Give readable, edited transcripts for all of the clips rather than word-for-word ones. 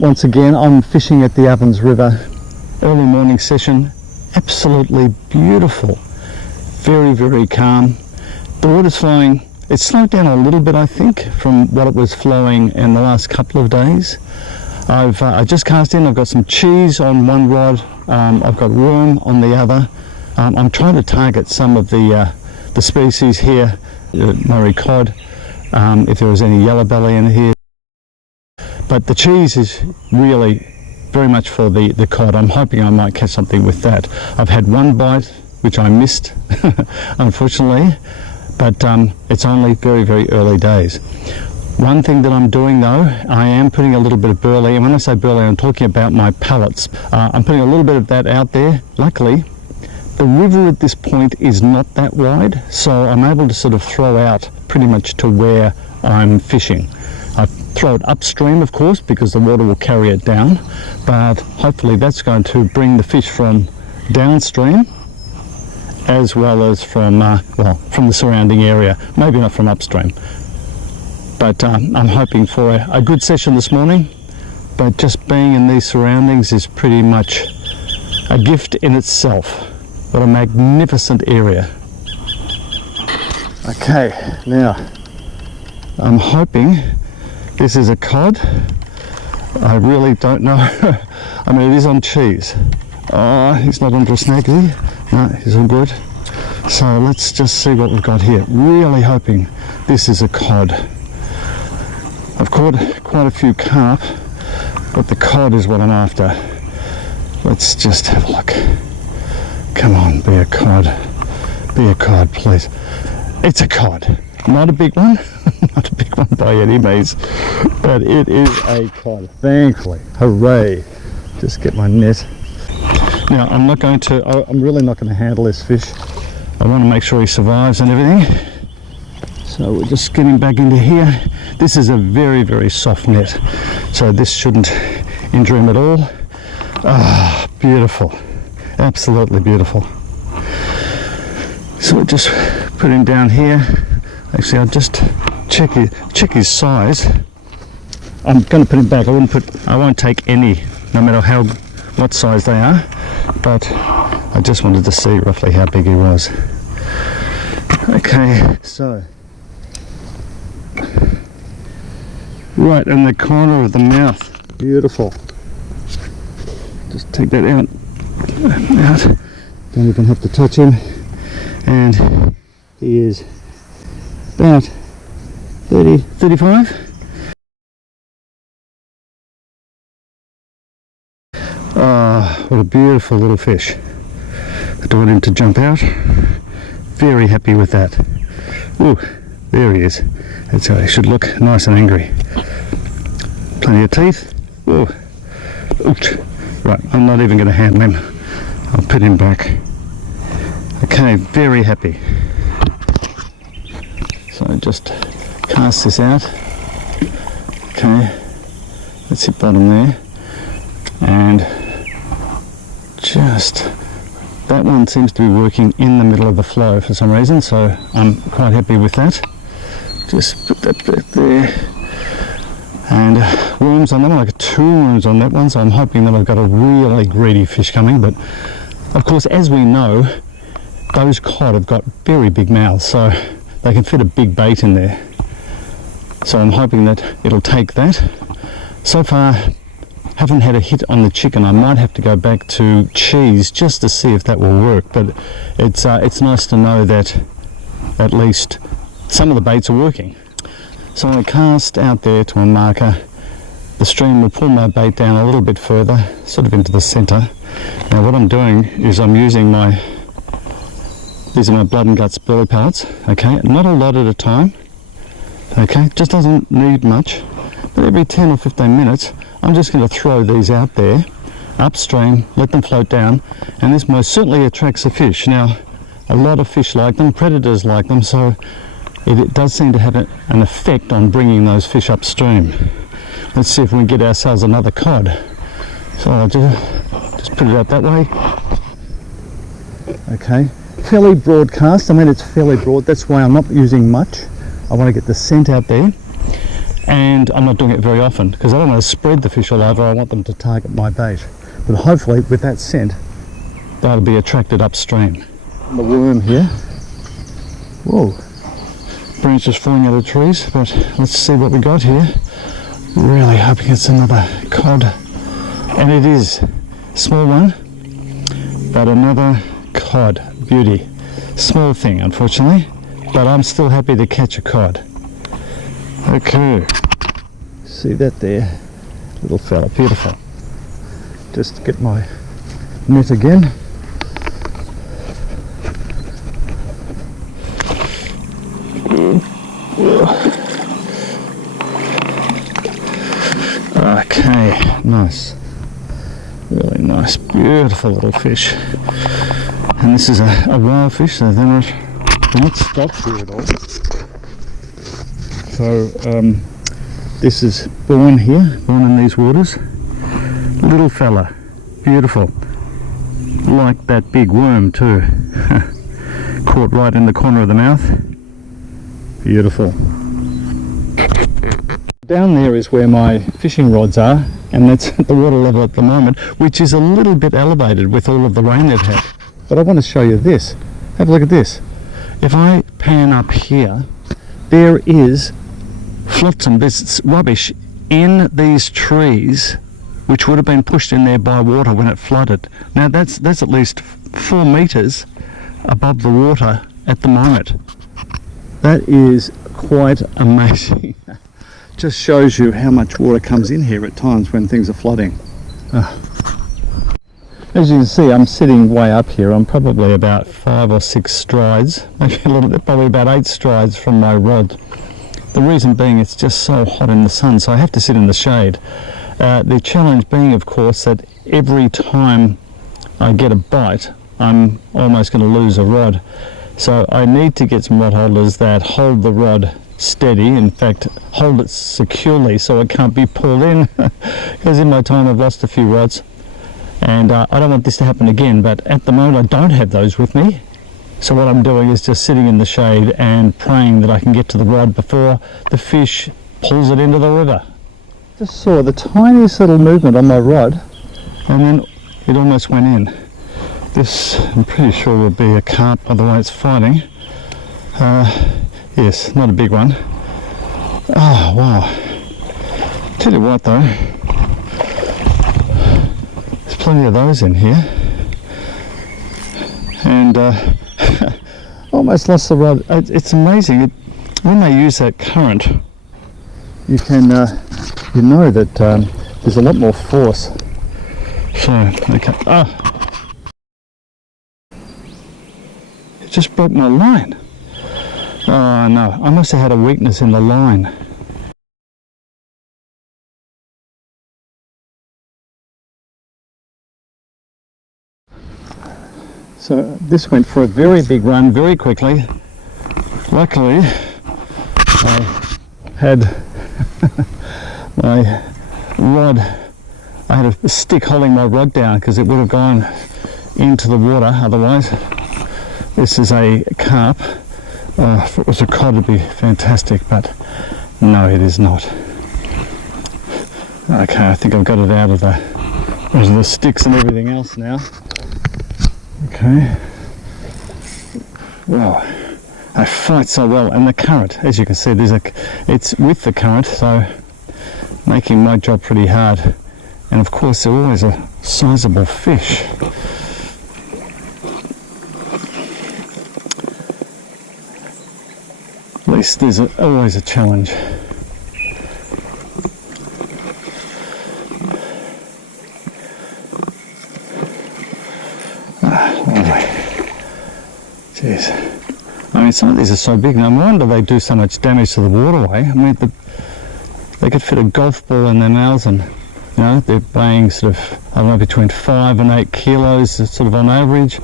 Once again, I'm fishing at the Ovens River. Early morning session, absolutely beautiful. Very, very calm. The water's flowing. It's slowed down a little bit, I think, from what it was flowing in the last couple of days. I just cast in. I've got some cheese on one rod. I've got worm on the other. I'm trying to target some of the species here, Murray Cod, if there was any yellow belly in here. But the cheese is really very much for the cod. I'm hoping I might catch something with that. I've had one bite, which I missed, unfortunately, but it's only very, very early days. One thing that I'm doing though, I am putting a little bit of burley, and when I say burley, I'm talking about my pellets. I'm putting a little bit of that out there. Luckily, the river at this point is not that wide, so I'm able to sort of throw out pretty much to where I'm fishing. I throw it upstream, of course, because the water will carry it down, but hopefully that's going to bring the fish from downstream as well as from from the surrounding area, maybe not from upstream. But I'm hoping for a good session this morning, but just being in these surroundings is pretty much a gift in itself. What a magnificent area. Okay, now I'm hoping this is a cod. I really don't know. I mean, it is on cheese. Oh, he's not under a snag, is he? No, he's all good. So let's just see what we've got here. Really hoping this is a cod. I've caught quite a few carp, but the cod is what I'm after. Let's just have a look. Come on, be a cod. Be a cod, please. It's a cod. Not a big one. Not a big one by any means, but it is a cod, thankfully. Hooray. Just get my net. Now I'm really not going to handle this fish. I want to make sure he survives and everything, so we're just getting back into here. This is a very, very soft net, so this shouldn't injure him at all. Ah, beautiful, absolutely beautiful. So we'll just put him down here. Actually, I'll just check his size. I'm going to put him back. I won't take any, no matter what size they are, but I just wanted to see roughly how big he was. Okay, so right in the corner of the mouth, beautiful. Just take that out, don't even have to touch him, and he is about 30, 35. Oh, what a beautiful little fish. I don't want him to jump out. Very happy with that. Ooh, there he is. That's how he should look, nice and angry. Plenty of teeth. Ooh. Ooch. Right, I'm not even going to handle him. I'll put him back. Okay, very happy. So just cast this out. Okay, that's hit bottom there. And just, that one seems to be working in the middle of the flow for some reason, so I'm quite happy with that. Just put that back there. And worms on them, I got 2 worms on that one, so I'm hoping that I've got a really greedy fish coming. But of course, as we know, those cod have got very big mouths, so they can fit a big bait in there. So I'm hoping that it'll take that. So far, haven't had a hit on the chicken. I might have to go back to cheese just to see if that will work, but it's nice to know that at least some of the baits are working. So I cast out there to a marker. The stream will pull my bait down a little bit further, sort of into the center. Now what I'm doing is I'm using these are my blood and guts burley pellets, okay, not a lot at a time, okay, just doesn't need much, but every 10 or 15 minutes I'm just going to throw these out there upstream, let them float down, and this most certainly attracts a fish. Now a lot of fish like them, predators like them, so it does seem to have an effect on bringing those fish upstream. Let's see if we can get ourselves another cod. So I'll just put it out that way. Okay, fairly broad cast. I mean, it's fairly broad, that's why I'm not using much. I want to get the scent out there. and I'm not doing it very often because I don't want to spread the fish all over. I want them to target my bait, but hopefully with that scent they'll be attracted upstream. The worm here. Whoa, branches falling out of trees, but let's see what we got here. Really hoping it's another cod, and it is. Small one, but another cod. Beauty. Small thing, unfortunately, but I'm still happy to catch a cod. Okay, see that there, little fella, beautiful. Just get my net again. Okay, nice, really nice, beautiful little fish. And this is a wild fish, so they're not stocked here at all. So this is born here, born in these waters. Little fella, beautiful, like that big worm too. Caught right in the corner of the mouth. Beautiful. Down there is where my fishing rods are, and that's at the water level at the moment, which is a little bit elevated with all of the rain they've had. But I want to show you this. Have a look at this. If I pan up here, there is flotsam, there's rubbish in these trees which would have been pushed in there by water when it flooded. Now that's at least 4 meters above the water at the moment. That is quite amazing. Just shows you how much water comes in here at times when things are flooding. As you can see, I'm sitting way up here. I'm probably about 5 or 6 strides, maybe a little bit, probably about 8 strides from my rod. The reason being it's just so hot in the sun, so I have to sit in the shade. The challenge being, of course, that every time I get a bite, I'm almost going to lose a rod. So I need to get some rod holders that hold the rod steady, in fact hold it securely so it can't be pulled in, because in my time I've lost a few rods. And I don't want this to happen again, but at the moment I don't have those with me. So what I'm doing is just sitting in the shade and praying that I can get to the rod before the fish pulls it into the river. Just saw the tiniest little movement on my rod, and then it almost went in. This, I'm pretty sure, will be a carp by the way it's fighting. Yes, not a big one. Oh, wow. Tell you what though, there's plenty of those in here. And almost lost the rod. It's amazing. When they use that current, you can, you know that there's a lot more force. So, okay. It just broke my line. Oh no, I must have had a weakness in the line. So this went for a very big run very quickly. Luckily I had my rod, I had a stick holding my rod down because it would have gone into the water otherwise. This is a carp. If it was a cod it'd be fantastic, but no, it is not. Okay, I think I've got it out of the sticks and everything else now. Okay. Wow, I fight so well, and the current, as you can see, it's with the current, so making my job pretty hard. And of course, they're always a sizable fish. At least there's always a challenge. Lovely. Jeez. I mean, some of these are so big. No wonder they do so much damage to the waterway. I mean, they could fit a golf ball in their mouths, and you know, they're weighing sort of, I don't know, between 5 and 8 kilos sort of on average.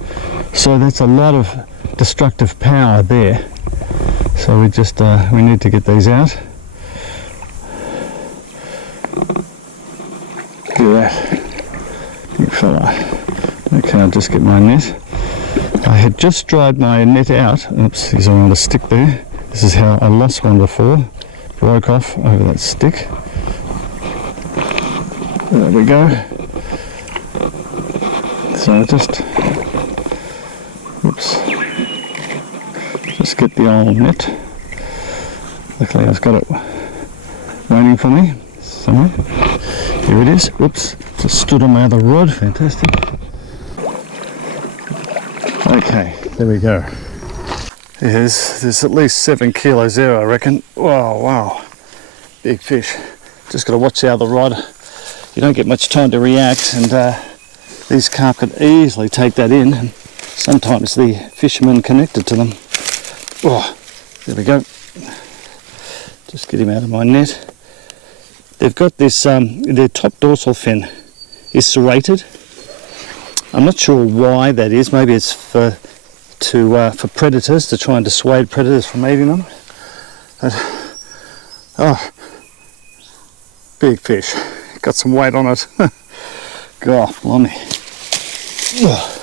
So that's a lot of destructive power there. So we just we need to get these out. Look at that, big fella. Okay, I'll just get my net. I had just dried my net out. Oops, he's on a stick there. This is how I lost one before. broke off over that stick. There we go. So just, oops, just get the old net. Luckily I've got it waiting for me somewhere. Here it is. Whoops, just stood on my other rod. Fantastic. Okay, there we go. There's at least 7 kilos there, I reckon. Wow, big fish. Just got to watch the other rod. You don't get much time to react, and these carp could easily take that in. And sometimes the fishermen connected to them. Oh, there we go. Just get him out of my net. They've got this, their top dorsal fin is serrated. I'm not sure why that is. Maybe it's for predators, to try and dissuade predators from eating them. But, oh, big fish. Got some weight on it. God, blimey. Ugh.